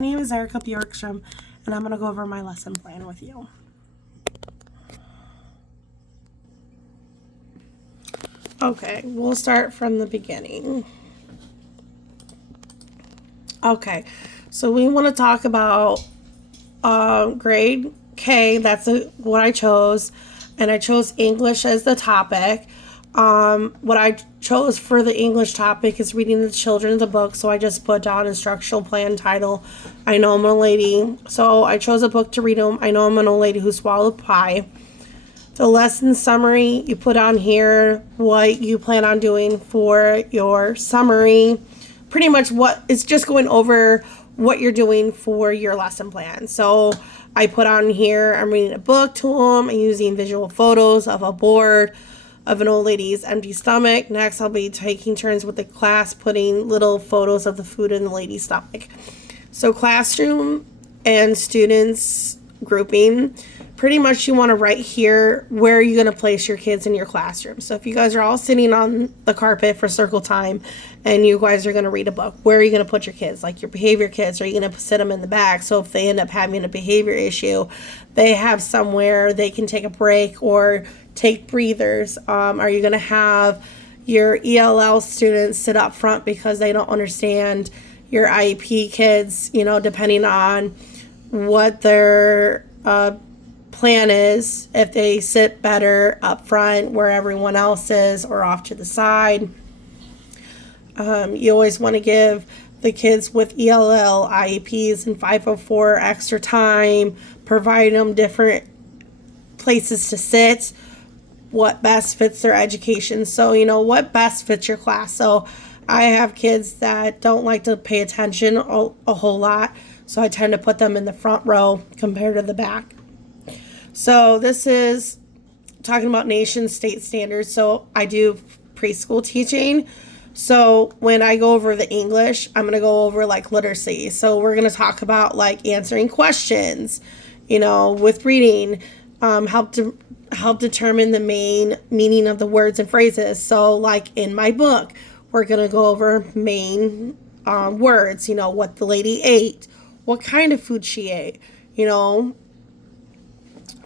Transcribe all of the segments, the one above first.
My name is Erica Bjorkstrom, and I'm going to go over my lesson plan with you. Okay, we'll start from the beginning. Okay, so we want to talk about grade K. That's what I chose, and I chose English as the topic. What I chose for the English topic is reading the children the book, so I just put down instructional plan title. I know I'm an old lady, so I chose a book to read them. I know I'm an old lady who swallowed pie. The lesson summary, you put on here what you plan on doing for your summary. Pretty much what it's just going over what you're doing for your lesson plan. So I put on here, I'm reading a book to them. I'm using visual photos of a board of an old lady's empty stomach. Next, I'll be taking turns with the class putting little photos of the food in the lady's stomach. So classroom and students grouping. Pretty much you want to write here where you're going to place your kids in your classroom. So if you guys are all sitting on the carpet for circle time and you guys are going to read a book, where are you going to put your kids? Like your behavior kids, are you going to sit them in the back? So if they end up having a behavior issue, they have somewhere they can take a break or take breathers. Are you going to have your ELL students sit up front because they don't understand your IEP kids, depending on what their plan is, if they sit better up front where everyone else is or off to the side. You always want to give the kids with ELL, IEPs, and 504 extra time, provide them different places to sit, what best fits their education. So, what best fits your class. So I have kids that don't like to pay attention a whole lot, so I tend to put them in the front row compared to the back. So this is talking about nation state standards. So I do preschool teaching. So when I go over the English, I'm going to go over like literacy. So we're going to talk about like answering questions, with reading, help determine the main meaning of the words and phrases. So like in my book, we're going to go over main words, what the lady ate, what kind of food she ate,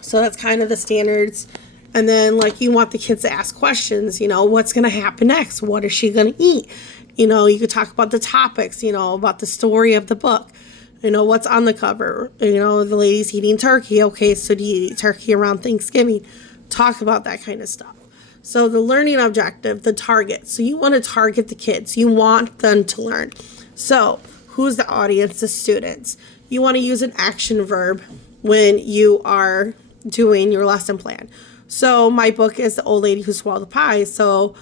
So that's kind of the standards. And then like you want the kids to ask questions, what's going to happen next? What is she going to eat? You could talk about the topics, about the story of the book, what's on the cover, the lady's eating turkey. Okay, so do you eat turkey around Thanksgiving? Talk about that kind of stuff. So the learning objective, the target. So you want to target the kids. You want them to learn. So who's the audience? The students. You want to use an action verb when you are doing your lesson plan. So my book is The Old Lady Who Swallowed the Pie. So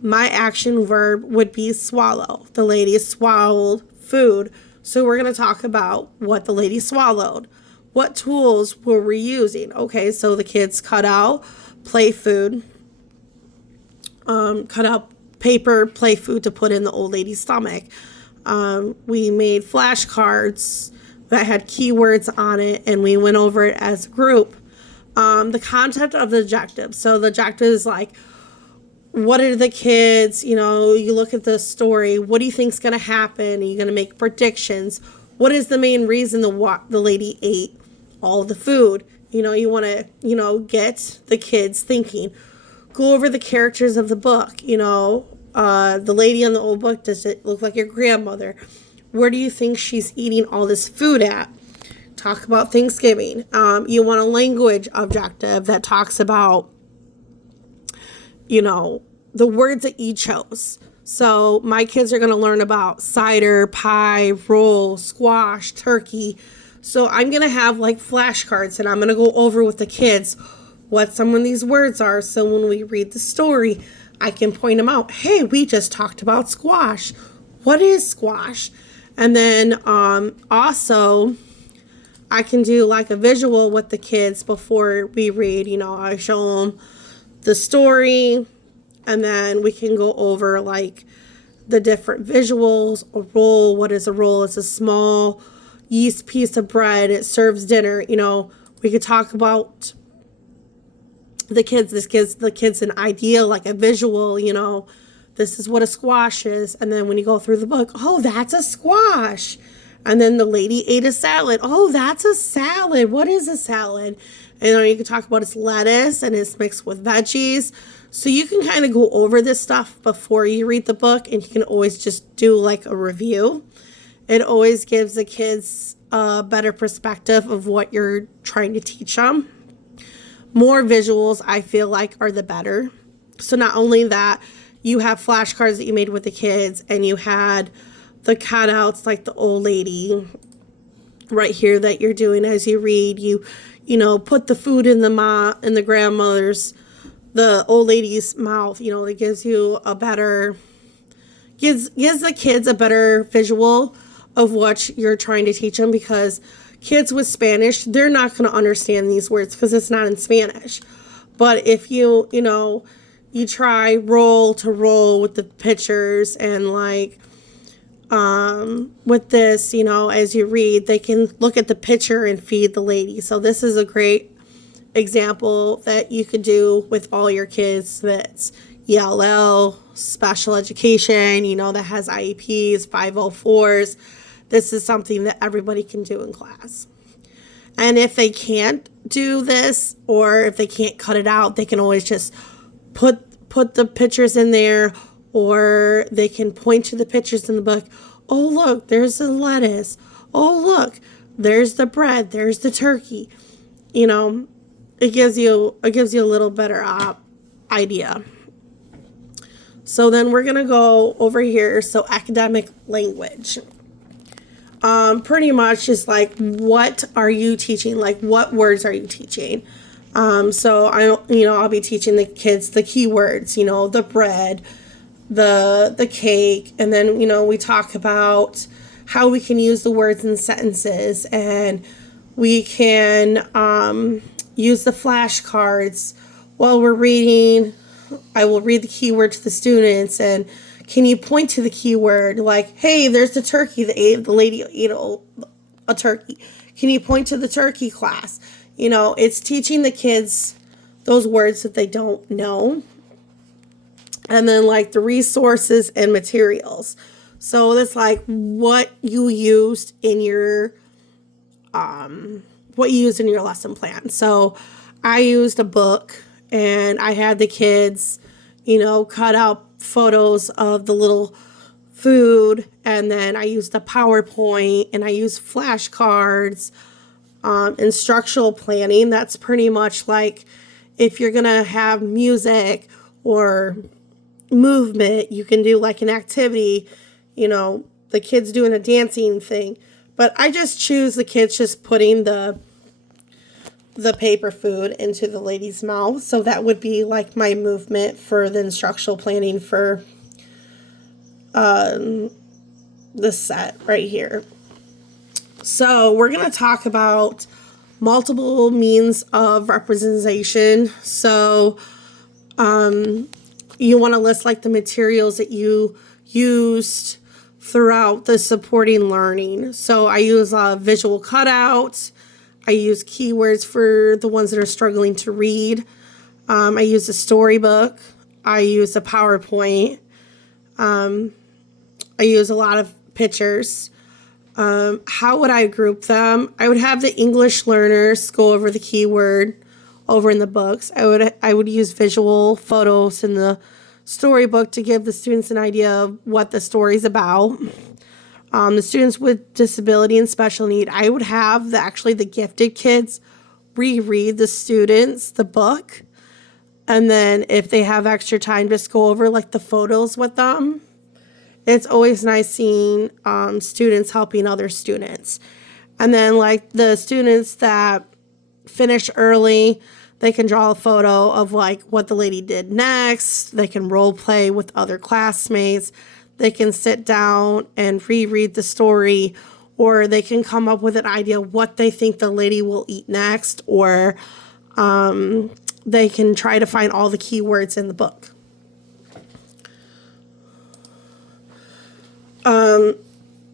my action verb would be swallow. The lady swallowed food. So we're going to talk about what the lady swallowed. What tools were we using? Okay, so the kids cut out play food, cut out paper play food to put in the old lady's stomach. We made flashcards that had keywords on it, and we went over it as a group. The content of the objective. So the objective is like, what are the kids, you look at the story, what do you think is going to happen? Are you going to make predictions? What is the main reason the lady ate all the food? You want to, get the kids thinking. Go over the characters of the book, the lady in the old book, does it look like your grandmother? Where do you think she's eating all this food at? Talk about Thanksgiving. You want a language objective that talks about, the words that you chose. So my kids are going to learn about cider, pie, roll, squash, turkey. So I'm going to have like flashcards and I'm going to go over with the kids what some of these words are. So when we read the story, I can point them out. Hey, we just talked about squash. What is squash? And then also I can do like a visual with the kids before we read. I show them the story, and then we can go over like the different visuals. A roll, what is a roll? It's a small yeast piece of bread. It serves dinner. We could talk about the kids. This gives the kids an idea, like a visual, this is what a squash is. And then when you go through the book, oh, that's a squash. And then the lady ate a salad. Oh, that's a salad. What is a salad? And then you can talk about it's lettuce and it's mixed with veggies. So you can kind of go over this stuff before you read the book, and you can always just do like a review. It always gives the kids a better perspective of what you're trying to teach them. More visuals, I feel like, are the better. So not only that, you have flashcards that you made with the kids, and you had the cutouts like the old lady right here that you're doing as you read. You put the food in the grandmother's, the old lady's mouth. It gives you a better, gives the kids a better visual of what you're trying to teach them, because kids with Spanish, they're not going to understand these words because it's not in Spanish. But if you try roll to roll with the pictures, and like with this, as you read, they can look at the picture and feed the lady. So this is a great example that you could do with all your kids that's ELL, special education, that has IEPs, 504s. This is something that everybody can do in class. And if they can't do this, or if they can't cut it out, they can always just put the pictures in there, or they can point to the pictures in the book. Oh, look, there's the lettuce. Oh, look, there's the bread. There's the turkey. It gives you a little better idea. So then we're going to go over here. So academic language. Pretty much is like, what are you teaching? Like, what words are you teaching? So I'll be teaching the kids the keywords, the bread, the cake. And then, we talk about how we can use the words in sentences, and we can, use the flashcards while we're reading. I will read the keyword to the students, and can you point to the keyword? Like, hey, there's the turkey. The lady ate a turkey. Can you point to the turkey, class? It's teaching the kids those words that they don't know. And then like the resources and materials. So it's like what you used in your lesson plan. So I used a book, and I had the kids, cut out photos of the little food, and then I used the PowerPoint, and I used flashcards, instructional planning. That's pretty much like if you're gonna have music or movement, you can do like an activity, the kids doing a dancing thing. But I just choose the kids just putting the paper food into the lady's mouth. So that would be like my movement for the instructional planning for this set right here. So we're going to talk about multiple means of representation. So you want to list like the materials that you used throughout the supporting learning. So I use visual cutouts. I use keywords for the ones that are struggling to read. I use a storybook. I use a PowerPoint. I use a lot of pictures. How would I group them? I would have the English learners go over the keyword over in the books. I would use visual photos in the storybook to give the students an idea of what the story's about. The students with disability and special need, I would have the gifted kids reread the book. And then if they have extra time, just go over like the photos with them. It's always nice seeing students helping other students. And then like the students that finish early, they can draw a photo of like what the lady did next. They can role play with other classmates. They can sit down and reread the story, or they can come up with an idea what they think the lady will eat next, or they can try to find all the keywords in the book.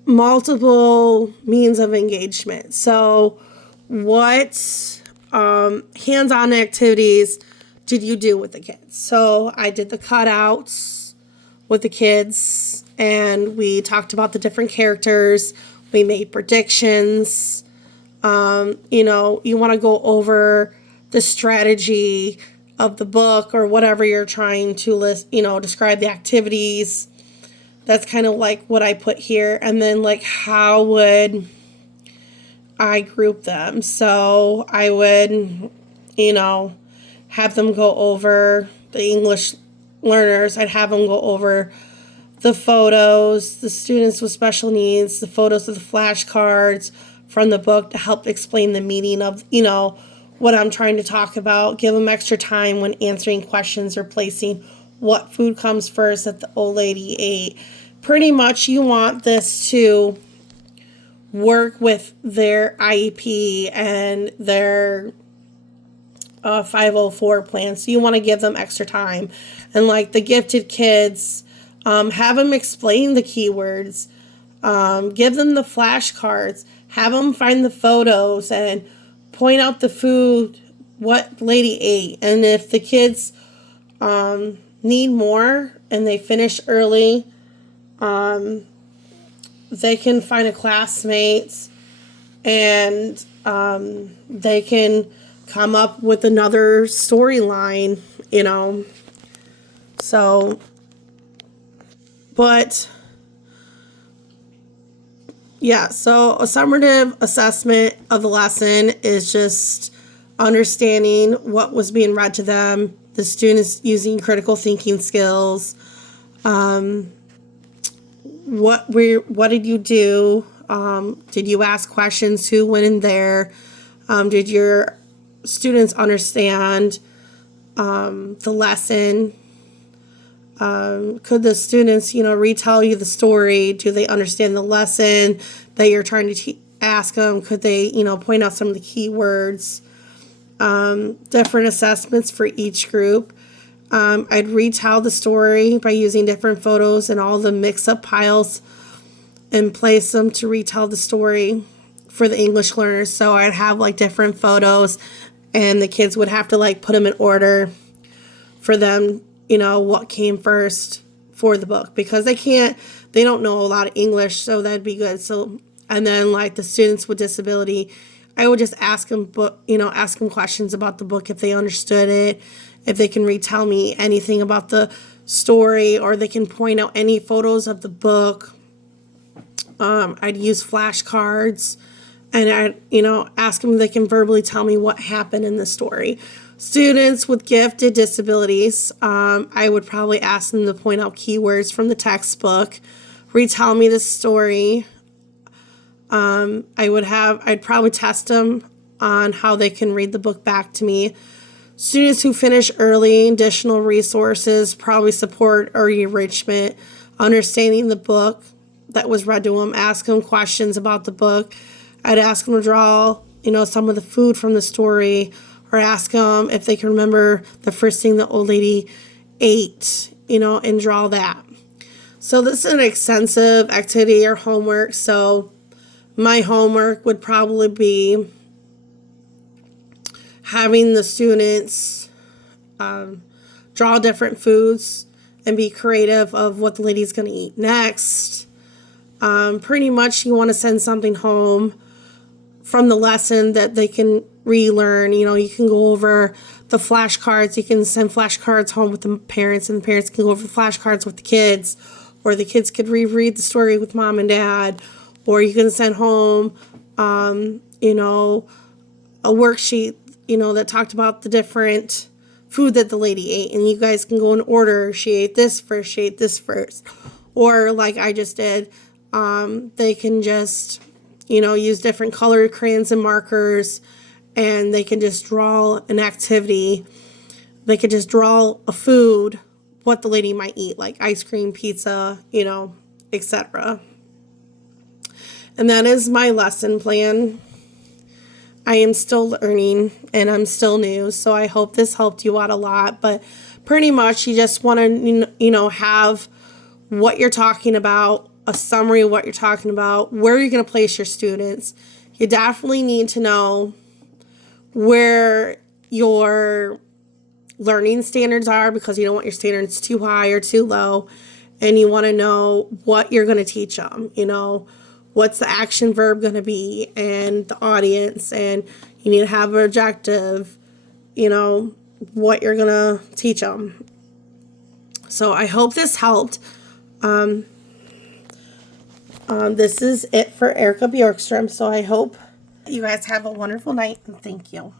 Multiple means of engagement. So what hands-on activities did you do with the kids? So I did the cutouts with the kids, and we talked about the different characters. We made predictions. You want to go over the strategy of the book or whatever you're trying to list, describe the activities. That's kind of like what I put here. And then like how would I group them? So I would, have them go over the English learners. I'd have them go over the photos, the students with special needs, the photos of the flashcards from the book to help explain the meaning of, what I'm trying to talk about. Give them extra time when answering questions or placing what food comes first that the old lady ate. Pretty much you want this to work with their IEP and their 504 plan. So you want to give them extra time. And like the gifted kids, have them explain the keywords. Give them the flashcards. Have them find the photos and point out the food, what lady ate. And if the kids need more and they finish early, they can find a classmate and they can come up with another storyline, So, but yeah, so a summative assessment of the lesson is just understanding what was being read to them, the students using critical thinking skills, what did you do? Did you ask questions? Who went in there? Did your students understand the lesson? Could the students, retell you the story? Do they understand the lesson that you're trying to ask them? Could they, point out some of the keywords? Different assessments for each group. I'd retell the story by using different photos and all the mix-up piles and place them to retell the story for the English learners. So I'd have like different photos and the kids would have to like put them in order for them, what came first for the book, because they don't know a lot of English, so that'd be good. So, and then like the students with disability, I would just ask them questions about the book if they understood it, if they can retell me anything about the story, or they can point out any photos of the book. I'd use flashcards and I'd, ask them if they can verbally tell me what happened in the story. Students with gifted disabilities, I would probably ask them to point out keywords from the textbook, retell me the story. I'd probably test them on how they can read the book back to me. Students who finish early, additional resources, probably support or enrichment, understanding the book that was read to them, ask them questions about the book. I'd ask them to draw, some of the food from the story, or ask them if they can remember the first thing the old lady ate, and draw that. So this is an extensive activity or homework. So my homework would probably be having the students draw different foods and be creative of what the lady's going to eat next. Pretty much you want to send something home from the lesson that they can relearn. You can go over the flashcards. You can send flashcards home with the parents, and the parents can go over the flashcards with the kids, or the kids could reread the story with mom and dad, or you can send home, a worksheet, that talked about the different food that the lady ate, and you guys can go in order. She ate this first, she ate this first. Or like I just did, they can just, use different colored crayons and markers, and they can just draw an activity. They could just draw a food, what the lady might eat, like ice cream, pizza, etc. And that is my lesson plan. I am still learning and I'm still new, so I hope this helped you out a lot. But pretty much you just want to, have what you're talking about, a summary of what you're talking about, where you're going to place your students. You definitely need to know where your learning standards are, because you don't want your standards too high or too low. And you want to know what you're going to teach them, what's the action verb going to be, and the audience, and you need to have an objective, you know, what you're going to teach them. So I hope this helped. This is it for Erica Bjorkstrom. So I hope you guys have a wonderful night, and thank you.